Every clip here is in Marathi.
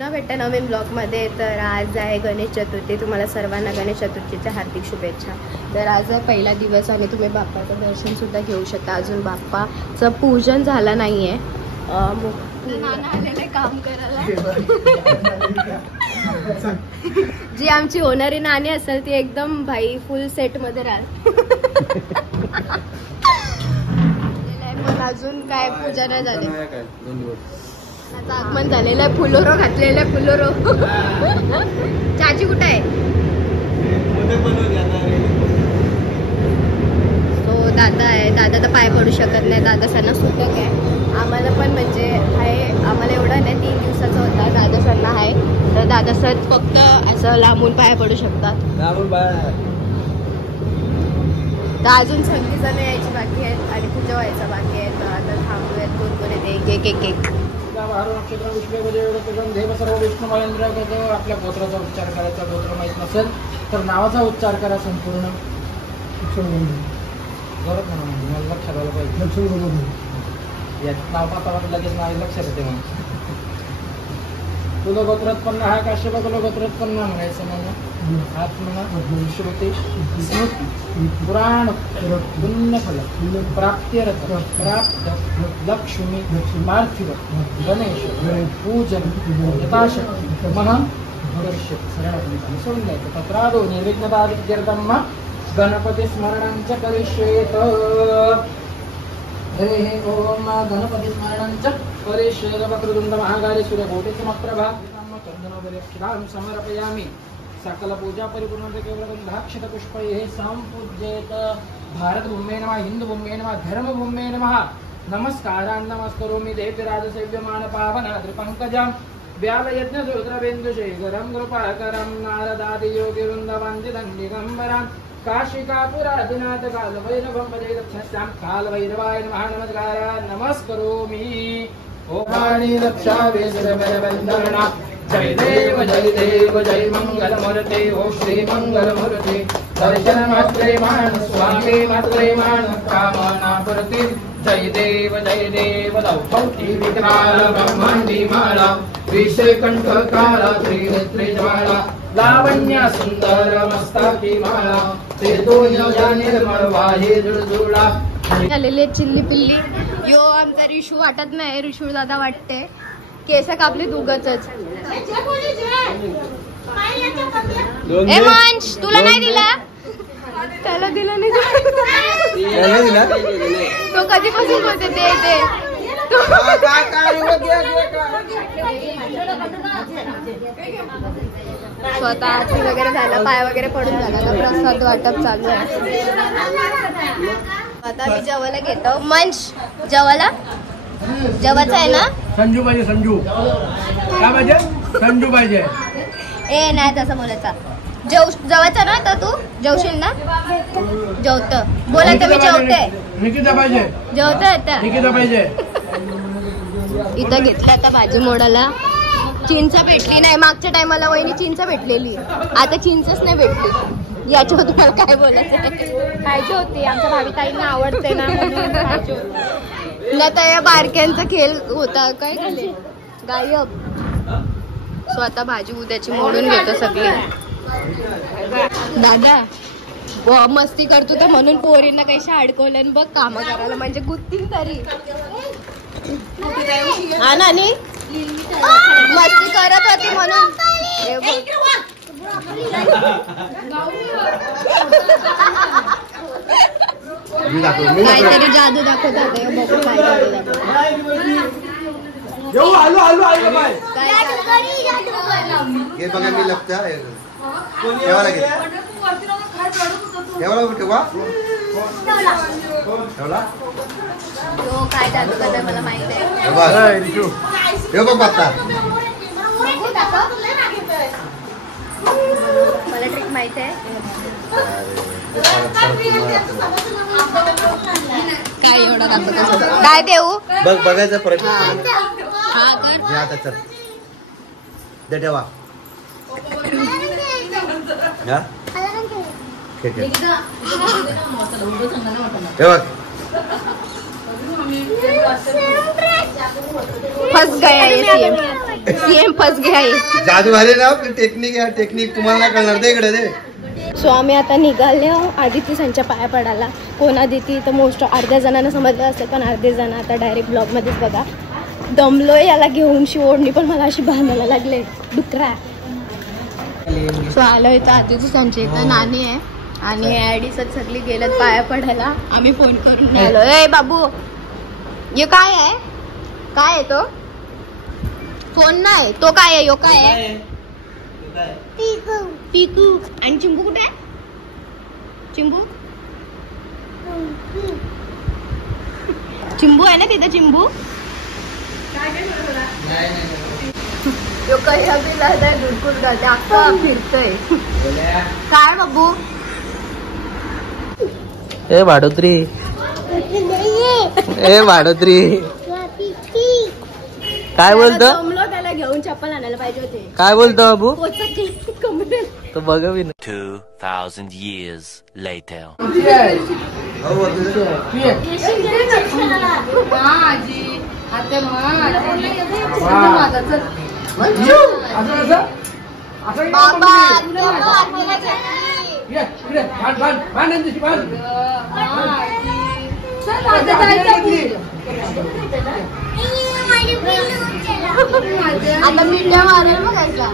पुन्हा भेटते नवीन ब्लॉगमध्ये. तर आज आहे गणेश चतुर्थी. तुम्हाला सर्वांना गणेश चतुर्थीच्या हार्दिक शुभेच्छा. तर आज आहे पहिला दिवस आणि तुम्ही बाप्पाचं दर्शनसुद्धा घेऊ शकता. अजून बाप्पाचं पूजन झालं नाही आहे. नाना आलेले काम करायला. जी आमची होणारी नाणी असेल ती एकदम भाई फुल सेटमध्ये राहत. पण अजून काय पूजा नाही झाली. आता आगमन झालेलं आहे. फुलोरो घातलेलं आहे. फुलोरो. चाची कुठे आहे? तो दादा आहे. दादा तर पाय पडू शकत नाही. दादा सणा सुटक आहे. आम्हाला पण म्हणजे आहे. आम्हाला एवढं नाही 3 दिवसाचा होता. दादा सणा आहे. तर दादा सण फक्त असं लांबून पाय पडू शकतात. तर अजून 26 जण यायची बाकी आहेत आणि पूजा व्हायचा बाकी आहे. तर आता थांबूयात. कोण येते एक सर्व विष्णू महेंद्र. आपल्या गोत्राचा उच्चार करायचा. गोत्र माहीत नसेल तर नावाचा उच्चार करा संपूर्ण. बरोबर म्हणा. मला लक्षात आलं पाहिजे. यात नाव पाहता लगेच नाव लक्षात येते. म्हणून तुला गोत्रोत्पन्न हा काश्यप तुला गोत्रोत्पन्न म्हणायचं. म्हणून हात म्हणा श्रुती स्मृती पुराण पुण्यफल प्राप्त्यर्थ प्राप्त लक्ष्मी पार्थिव गणेश पूजन यथाशक्ती महर्ष सरळपणे सोडून द्यायचं. तत्रादो निर्विघ्नतादित्यर्थम गणपती स्मरणांच करिष्येत. हरे ओम गणपती स्मरणांच करिष्येत. वक्रतुंड महाकाय सूर्यकोटि समप्रभा चंदनोदयक्षिणां समर्पयामि. सकल पूजा परिपूर्ण केवल गंधाक्षत पुष्पैः संपूज्येत. भारत भूम्ये नमः. हिंदू भूम्ये नमः. धर्म भूम्ये नमः. नमस्कारान् नमस्करोमि देव्यराज सेव्यमान पावन त्रिपंकजं व्याल यज्ञ सूत्रबिंदुशेखरं कृपाकरं नारदादि योगी वृंदवन्दितं दिगंबरं काशिकापुरादिनाथ काल भैरवं भजे रक्षस्यां काल भैरवाय नमः. नमस्कार नमस्करोमि. ओमानि रक्षा वेशरवन्दना. जय देव जय मंगल मूर्ति. ओ श्री मंगल मूर्ति. दर्शन मात्रे मान स्वामी मात्रे मान कामना पूर्ति. जय देव दौती विकराल ब्रह्मांडी माला. विषयकंठ काला त्रिनेत्री ज्वाला. लावण्य सुंदर मस्तकी माला. ते दोन निर्मळ वाहे जुळजुळा. झालेली चिल्ली पिल्ली. यो आमचा रिशू वाटत नाही. रिशू दादा वाटते. केस कापली दुगच. मंच तुला नाही दिला. त्याला दिला नाही. तो कधीपासून बोलते ते स्वतः आरती वगैरे झाला. पाय वगैरे पडून झाला. प्रसाद वाटप चालू आहे. आता मी जेवायला घेतो. मंच जेवायला जेवायचं आहे ना. संजू पाहिजे. संजू काय पाहिजे? संजू पाहिजे. ए नाही तसं बोलायचं. जेवायचं ना. तर तू जेवशील ना. जेवत बोलायचं. मी जेवते. निकिता पाहिजे. जेवत आता. निकिता पाहिजे. इथं घेतलं आता भाजी मोडाला. चिंच भेटली नाही. मागच्या टायमाला वहिनी चिंच भेटलेली. आता चिंचच नाही भेटली. याच्यावर तुम्हाला काय बोलायचं. पाहिजे होती. आमच्या भावी ताईंना आवडते ना म्हणून पाहिजे होती. ना तर या बारक्यांचा खेळ होता. काय झाले गायब. स्वतः भाजी उद्याची मोडून घेतो सगळी. दादा मस्ती करतो तर म्हणून पोरींना कशा अडकवलं बघ काम करायला. म्हणजे गुत्ती तरी हा ना. आणि मस्ती करत होती म्हणून. काहीतरी जादू दाखवतात. काय जादू करताय मला माहित आहे. मला ट्रिक माहित आहे. काय एवढा दाखवतो. काय देऊ बघ बघायचा प्रश्न. हा कर. आता चल दे ठेवा. फंस गया ये सीएम. सीएम फस गया है. जादू आले ना टेक्निक आहे टेक्निक तुम्हाला नाही कळणार ते इकडे दे. सो आम्ही आता निघाले आदिती त्यांच्या पाया पडायला. कोण आदिती तर मोस्ट अर्ध्या जणांना समजलं असेल पण अर्धे जण आता डायरेक्ट ब्लॉग मध्येच बघा. दमलोय याला घेऊन ओढणी पण मला अशी बांधायला लागले डुकरा. सो आलो इथं आदिती त्यांच्या इथं नानी आहे आणि ॲडी सगळी गेलं पाया पडायला. आम्ही फोन करून आलो. ए बाबू ये काय आहे काय आहे तो फोन नाही तो काय आहे यो काय आहे पिकू. आणि चिंबू कुठे आहे चिंबू चिंबू आहे ना तिथं चिंबू. फिरतोय काय बाबू. ए भाडोत्री ए भाडोत्री काय बोलतो जमलो त्याला घेऊन चप्पल आणायला पाहिजे होते. काय बोलतो बाबू कमरे तो बघ बी 2,000 years later. आता मिठ्या मारेल बघायचा.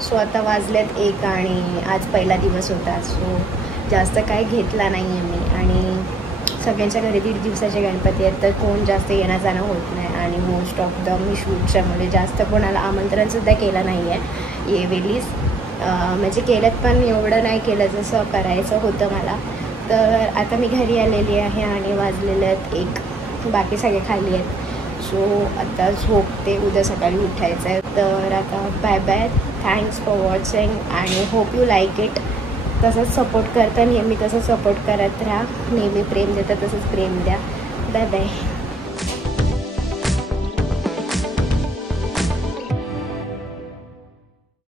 सो आता वाजलेत 1 आणि आज पहिला दिवस होता. सो जास्त काय घेतला नाही आहे मी आणि सगळ्यांच्या घरी 1.5 दिवसाचे गणपती आहेत तर कोण जास्त येणं जाणं होत नाही आणि मोस्ट ऑफ द मी शूटच्यामुळे जास्त कोणाला आमंत्रणसुद्धा केलं नाही आहे येवेलीच. म्हणजे केलं पण एवढं नाही केलं जसं करायचं होतं मला. तर आता मी घरी आलेली आहे आणि वाजलेले आहेत 1. बाकी सगळे खाली आहेत. सो आता झोपते उद्या सकाळी उठायचं आहे. तर आता bye bye. Thanks for watching आणि होप यू लाईक इट. तसंच सपोर्ट करता नेहमी तसंच सपोर्ट करत राहा. नेहमी प्रेम देता तसंच प्रेम द्या. Bye bye.